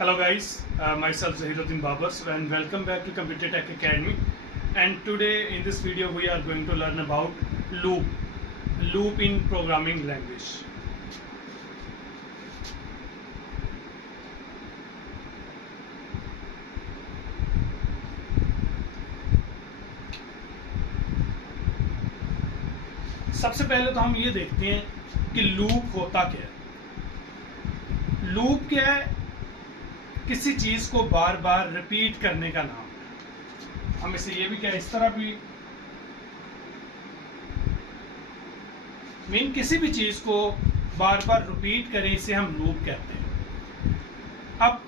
Hello guys, myself Zahiruddin Babas and welcome back to Computer Tech Academy. And today in this video we are going to learn about loop in programming language. सबसे पहले तो हम ये देखते हैं कि loop होता क्या है। लूप क्या है? किसी चीज को बार बार रिपीट करने का नाम है। हम इसे ये भी क्या इस तरह भी किसी भी चीज को बार बार रिपीट करें, इसे हम लूप कहते हैं। अब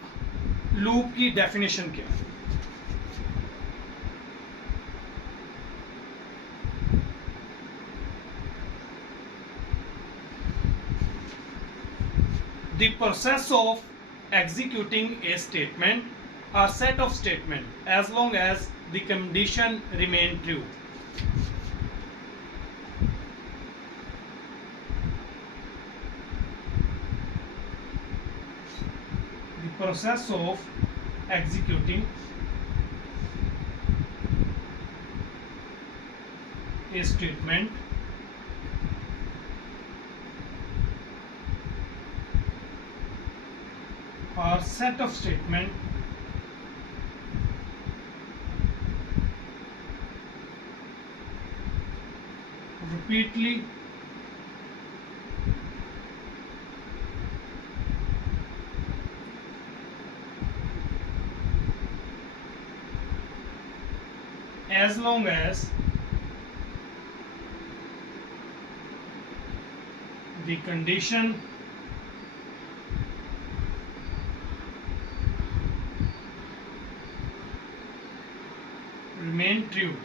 लूप की डेफिनेशन क्या है? The process of executing a statement or set of statement as long as the condition remain true. The process of executing a statement or set of statement repeatedly as long as the condition remain true.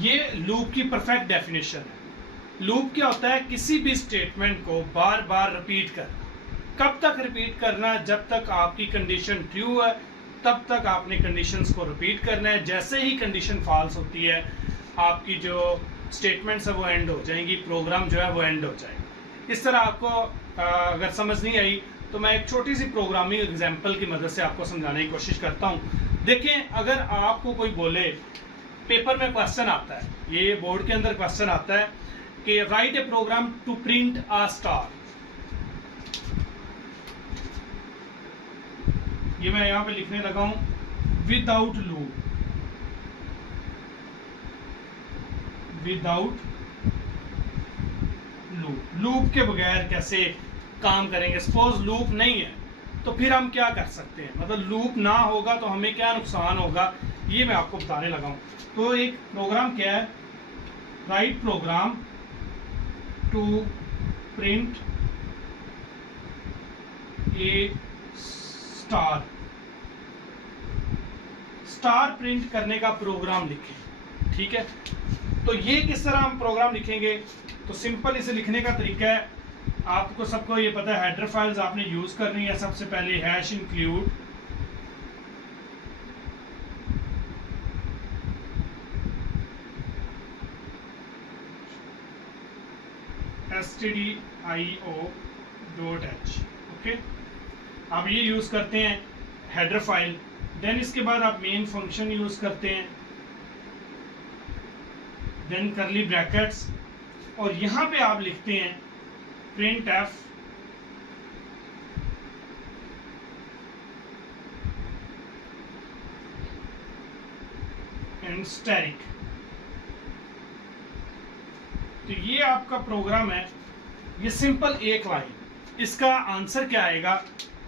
ये loop की perfect definition है। Loop क्या होता है? किसी भी statement को बार बार repeat करना। कब तक रिपीट करना? जब तक आपकी कंडीशन ट्रू है तब तक आपने कंडीशंस को रिपीट करना है। जैसे ही कंडीशन फॉल्स होती है आपकी जो स्टेटमेंट्स है वो एंड हो जाएंगी, प्रोग्राम जो है वो एंड हो जाएगा। इस तरह आपको अगर समझ नहीं आई तो मैं एक छोटी सी प्रोग्रामिंग एग्जांपल की मदद से आपको समझाने की कोशिश करता हूँ। देखें, अगर आपको कोई बोले, पेपर में क्वेश्चन आता है, ये बोर्ड के अंदर क्वेश्चन आता है कि write a program to print a star. ये मैं यहां पे लिखने लगा हूं विदाउट लूप। विदाउट लूप के बगैर कैसे काम करेंगे? सपोज लूप नहीं है तो फिर हम क्या कर सकते हैं? मतलब लूप ना होगा तो हमें क्या नुकसान होगा, ये मैं आपको बताने लगा हूं। तो एक प्रोग्राम क्या है? Write program to print a star. Star print करने का प्रोग्राम लिखें। ठीक है, तो ये किस तरह हम प्रोग्राम लिखेंगे? तो सिंपल इसे लिखने का तरीका है, आपको सबको ये पता है, हेडर फाइल्स आपने यूज करनी है। सबसे पहले हैश इंक्लूड stdio.h। ओके, आप ये यूज करते हैं हेडर फाइल। देन इसके बाद आप मेन फंक्शन यूज करते हैं, देन करली ब्रैकेट्स, और यहां पे आप लिखते हैं प्रिंट एफ एंड स्टैटिक। तो ये आपका प्रोग्राम है, ये सिंपल एक लाइन। इसका आंसर क्या आएगा?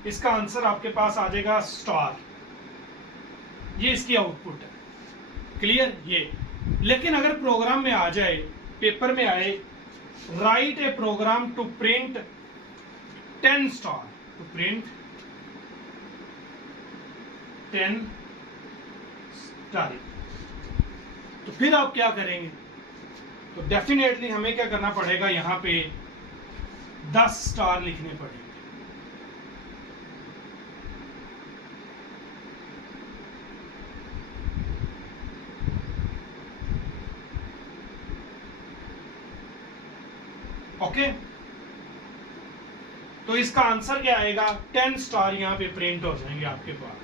इसका आंसर आपके पास आ जाएगा स्टार। ये इसकी आउटपुट है। क्लियर? ये लेकिन अगर प्रोग्राम में आ जाए, पेपर में आए, write a program to print 10 star, to print 10 star, तो फिर आप क्या करेंगे? तो डेफिनेटली हमें क्या करना पड़ेगा? यहां पे 10 स्टार लिखने पड़ेंगे। ओके, तो इसका आंसर क्या आएगा, 10 स्टार यहाँ पे प्रिंट हो जाएंगे आपके पास।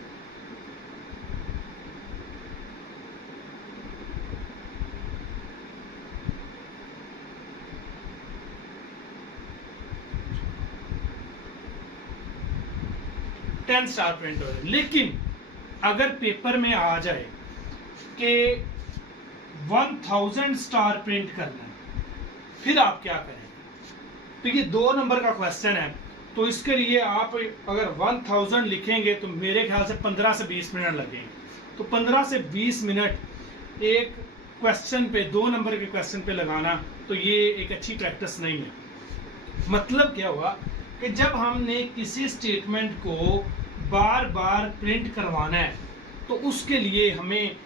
स्टार प्रिंट हो जाए। लेकिन अगर पेपर में आ जाए कि 1000 स्टार प्रिंट करना है, फिर आप क्या करेंगे? तो ये 2 नंबर का क्वेश्चन है, तो इसके लिए आप अगर 1000 लिखेंगे तो मेरे ख्याल से 15 से 20 मिनट लगेंगे। तो 15 से 20 मिनट एक क्वेश्चन पे, 2 नंबर के क्वेश्चन पे लगाना, तो ये एक अच्छी प्रैक्टिस नहीं है। मतलब क्या हुआ कि जब हमने किसी स्टेटमेंट को बार बार प्रिंट करवाना है तो उसके लिए हमें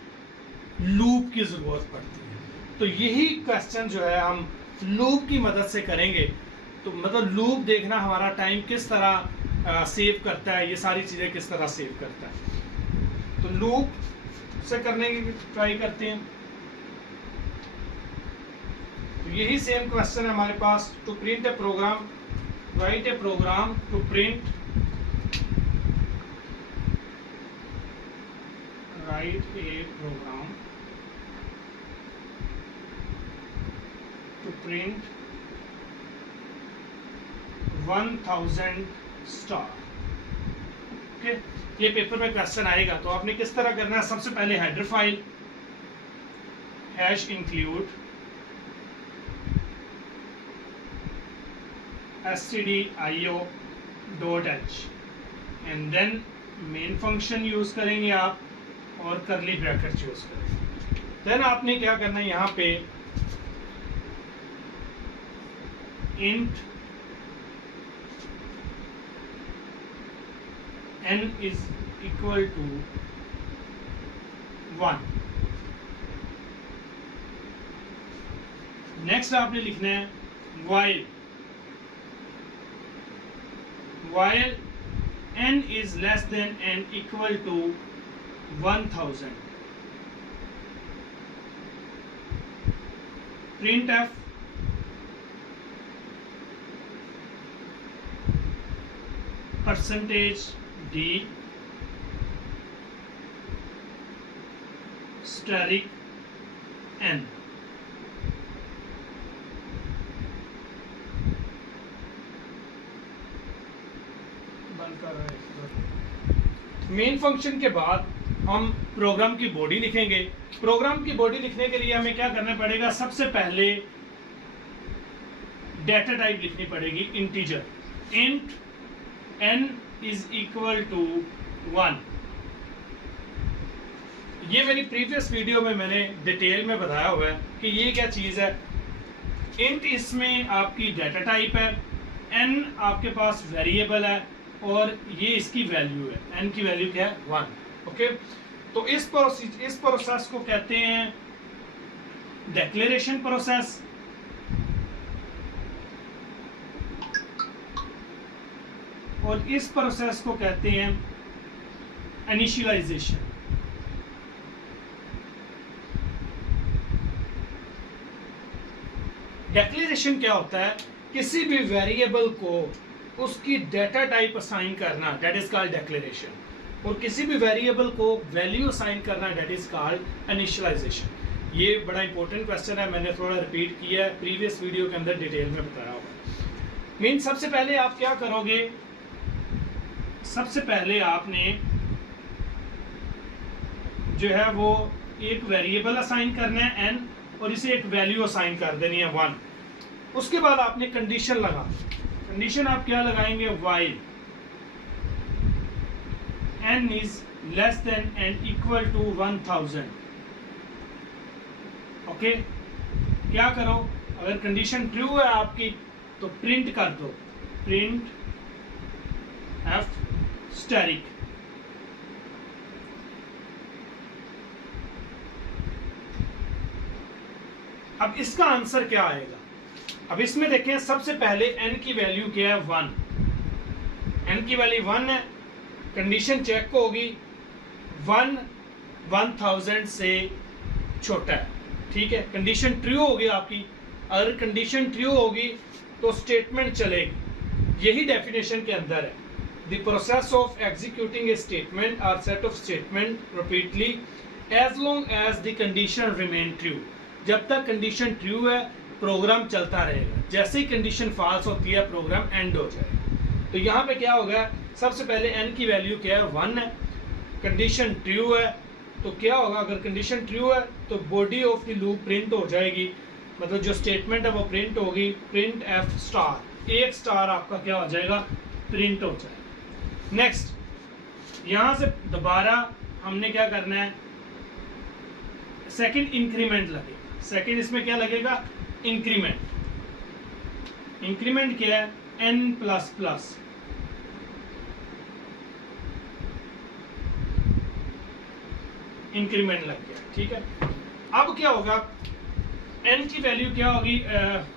लूप की जरूरत पड़ती है। तो यही क्वेश्चन जो है हम लूप की मदद से करेंगे। तो मतलब लूप देखना हमारा टाइम किस तरह सेव करता है, ये सारी चीज़ें किस तरह सेव करता है। तो लूप से करने की ट्राई करते हैं। तो यही सेम क्वेश्चन है हमारे पास। To print a program, write a program to print, write a program to print 1000 star. Okay, ये पेपर में क्वेश्चन आएगा। तो आपने किस तरह करना है, सबसे पहले header file #include stdio.h and then main function use करेंगे आप और करली ब्रैकेट यूज करेंगे। देन आपने क्या करना है, यहाँ पे int n is equal to 1। Next आपने लिखना है while n is less than n equal to 1000, printf %d steric n। Main function के बाद हम प्रोग्राम की बॉडी लिखेंगे। प्रोग्राम की बॉडी लिखने के लिए हमें क्या करना पड़ेगा, सबसे पहले डेटा टाइप लिखनी पड़ेगी integer. Int n is equal to 1। ये मेरी प्रीवियस वीडियो में मैंने डिटेल में बताया हुआ है कि ये क्या चीज़ है। इंट इसमें आपकी डेटा टाइप है, n आपके पास वेरिएबल है और ये इसकी वैल्यू है। n की वैल्यू क्या है, 1। ओके, तो इस प्रोसेस को कहते हैं डिक्लेरेशन प्रोसेस। और इस प्रोसेस को कहते हैं इनिशियलाइजेशन। डिक्लेरेशन क्या होता है, किसी भी वेरिएबल को उसकी डेटा टाइप असाइन करना, दैट इज कॉल्ड डिक्लेरेशन। और किसी भी वेरिएबल को वैल्यू असाइन करना, दैट इज कॉल्ड इनिशियलाइजेशन। ये बड़ा इंपॉर्टेंट क्वेश्चन है, मैंने थोड़ा रिपीट किया है, प्रीवियस वीडियो के अंदर डिटेल में बताया हुआ। मीन सबसे पहले आप क्या करोगे, सबसे पहले आपने जो है वो एक वेरिएबल असाइन करना है n और इसे एक वैल्यू असाइन कर देनी है 1। उसके बाद आपने कंडीशन लगा। कंडीशन आप क्या लगाएंगे, while n is less than n equal to 1000। Okay, क्या करो, अगर कंडीशन ट्रू है आपकी तो प्रिंट कर दो, प्रिंट f स्टैटिक। अब इसका आंसर क्या आएगा, अब इसमें देखें सबसे पहले n की वैल्यू क्या है, 1। n की वैल्यू 1 है, कंडीशन चेक होगी 1 1000 से छोटा है, ठीक है। कंडीशन ट्रू होगी आपकी, अगर कंडीशन ट्रू होगी तो स्टेटमेंट चलेगी। यही डेफिनेशन के अंदर है। The process of executing a statement और set of statement repeatedly as long as the condition remain true. जब तक कंडीशन ट्रू है प्रोग्राम चलता रहेगा, जैसे ही कंडीशन फॉल्स होती है प्रोग्राम एंड हो जाएगा। तो यहाँ पे क्या होगा, सबसे पहले n की वैल्यू क्या है 1 है, कंडीशन ट्रू है, तो क्या होगा अगर कंडीशन ट्रू है तो body of the loop print हो जाएगी, मतलब जो स्टेटमेंट है वो प्रिंट होगी, प्रिंट एफ स्टार, एक स्टार आपका क्या हो जाएगा प्रिंट हो जाएगा। नेक्स्ट यहाँ से दोबारा हमने क्या करना है, सेकंड इंक्रीमेंट लगेगा। सेकंड इसमें क्या लगेगा इंक्रीमेंट। इंक्रीमेंट क्या है n प्लस प्लस, इंक्रीमेंट लग गया, ठीक है। अब क्या होगा, n की वैल्यू क्या होगी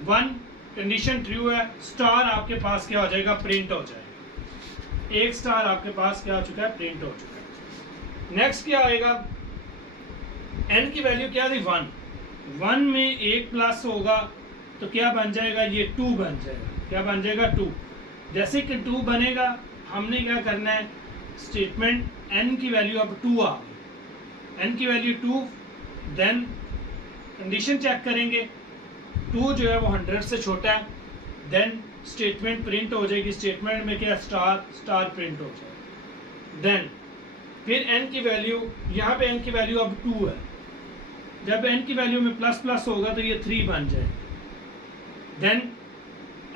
1, कंडीशन ट्रू है, स्टार आपके पास क्या हो जाएगा प्रिंट हो जाएगा, एक स्टार आपके पास क्या हो चुका है प्रिंट हो चुका है। नेक्स्ट क्या आएगा, n की वैल्यू क्या थी 1, 1 में एक प्लस होगा तो क्या बन जाएगा ये 2 बन जाएगा, क्या बन जाएगा 2। जैसे कि 2 बनेगा हमने क्या करना है, स्टेटमेंट n की वैल्यू अब 2 आ गई, n की वैल्यू 2, देन कंडीशन चेक करेंगे, 2 जो है वो 100 से छोटा है, देन स्टेटमेंट प्रिंट हो जाएगी, स्टेटमेंट में क्या स्टार स्टार प्रिंट हो जाएगा। देन फिर n की वैल्यू, यहाँ पे n की वैल्यू अब 2 है, जब n की वैल्यू में प्लस प्लस होगा तो ये 3 बन जाएगा। देन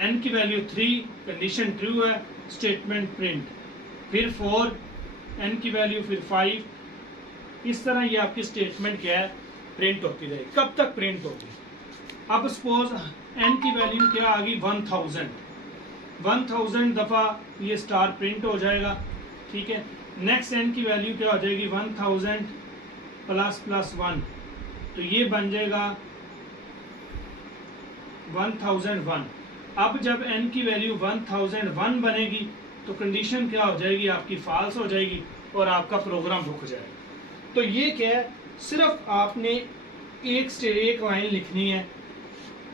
n की वैल्यू 3, कंडीशन ट्रू है, स्टेटमेंट प्रिंट, फिर 4, n की वैल्यू फिर 5, इस तरह ये आपकी स्टेटमेंट क्या है प्रिंट होती रहेगी। कब तक प्रिंट होगी, अब सपोज n की वैल्यू क्या आ गई 1000 दफ़ा ये स्टार प्रिंट हो जाएगा, ठीक है। नेक्स्ट n की वैल्यू क्या हो जाएगी 1000 प्लस प्लस 1, तो ये बन जाएगा 1001। अब जब n की वैल्यू 1001 बनेगी तो कंडीशन क्या हो जाएगी आपकी फॉल्स हो जाएगी और आपका प्रोग्राम रुक जाएगा। तो ये क्या है, सिर्फ आपने एक लाइन लिखनी है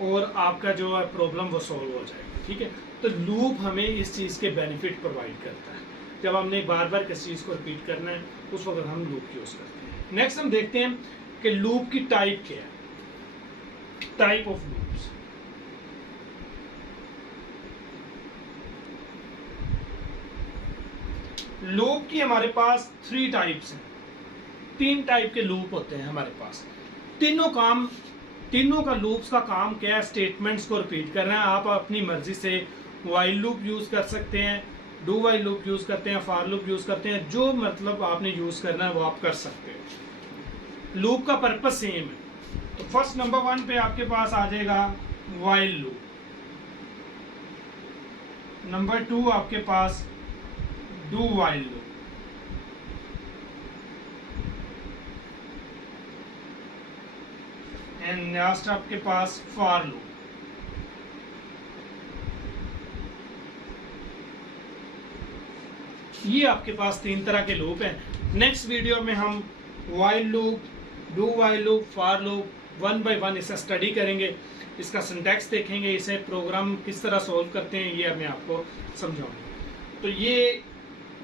और आपका जो है प्रॉब्लम वो सॉल्व हो जाएगा, ठीक है। तो लूप हमें इस चीज़ के बेनिफिट प्रोवाइड करता है, जब हमने बार बार किसी चीज़ को रिपीट करना है उस वक्त हम लूप यूज़ करते हैं। नेक्स्ट हम देखते हैं कि लूप की टाइप क्या है, टाइप ऑफ लूप्स। लूप की हमारे पास 3 टाइप्स हैं, 3 टाइप के लूप होते हैं हमारे पास। तीनों का लूप्स का काम क्या है, स्टेटमेंट्स को रिपीट करना है। आप अपनी मर्जी से व्हाइल लूप यूज कर सकते हैं, डू व्हाइल लूप यूज करते हैं, फॉर लूप यूज करते हैं, जो मतलब आपने यूज करना है वो आप कर सकते हैं। लूप का पर्पस सेम है। तो फर्स्ट नंबर 1 पे आपके पास आ जाएगा व्हाइल लूप, नंबर 2 आपके पास do while loop, and last आपके पास फॉर लूप। ये आपके पास 3 तरह के लूप हैं। नेक्स्ट वीडियो में हम while loop, do while loop, for loop 1 by 1 इसे स्टडी करेंगे, इसका सिंटैक्स देखेंगे, इसे प्रोग्राम किस तरह सॉल्व करते हैं ये मैं आपको समझाऊंगा। तो ये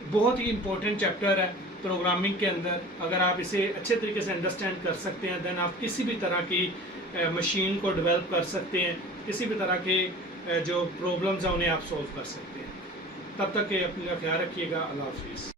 बहुत ही इम्पोर्टेंट चैप्टर है प्रोग्रामिंग के अंदर। अगर आप इसे अच्छे तरीके से अंडरस्टैंड कर सकते हैं देन आप किसी भी तरह की मशीन को डेवलप कर सकते हैं, किसी भी तरह के जो प्रॉब्लम्स हैं उन्हें आप सॉल्व कर सकते हैं। तब तक के अपना ख्याल रखिएगा। अल्लाह हाफिज़।